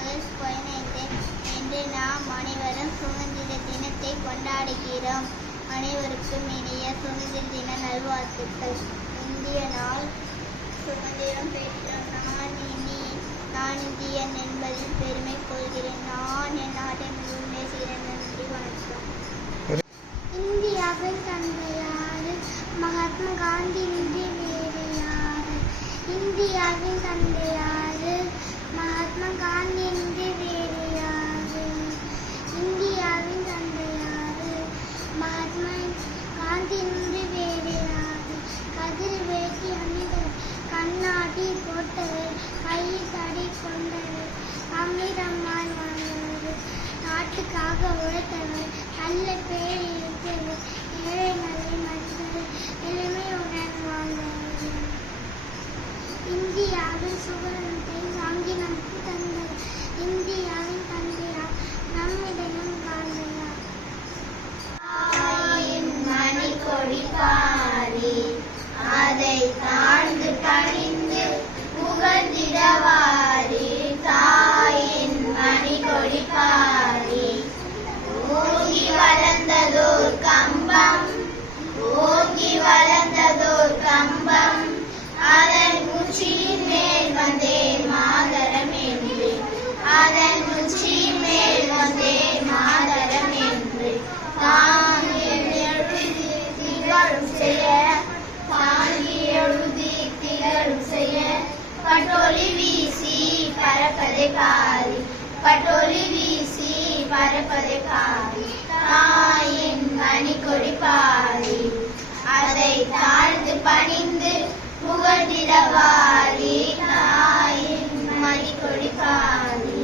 August பதினைந்து இன்று நாம் அனைவரும் சுதந்திர தினத்தை கொண்டாடுகிறோம். அனைவருக்கும் இனிய சுதந்திர தின நல்வாழ்த்துக்கள். இந்திய நாள் சுதந்திரம் பெற்ற நான் இனி நான் இந்தியன் என்பதில் பெருமை கொள்கிறேன். நான் என் நாட்டை மிகவும் நேசிக்கிறேன் நன்றி வணக்கம். இந்தியாவின் தந்தையாறு மகாத்மா காந்தி நிதி வேறு யாரு இந்தியாவின் தந்தையார் மகாத்மா காந்தி வேறு யாரு? இந்தியாவின் தந்தையாறு மகாத்மா காந்தி இன்றி வேறு யாரு? கதிர் வேட்டி அணிந்தவர் கண்ணாடி போட்டவர் கையில் தடி கொண்டவர் அமிரம்மாள் வாழ்ந்தவர் நாட்டுக்காக உழைத்தவர் நல்ல பேர் செய்ய தாங்கியழுதி திகழும் செய்ய பட்டொலி வீசி பரப்பதை பாரி. பட்டொலி வீசி பரப்பதை பாரி. தாயின் மணிக்கொடி பாரி. அதை தாழ்ந்து பணிந்து புகழ்ந்திடவாரி தாயின் மணிக்கொடி பாரி.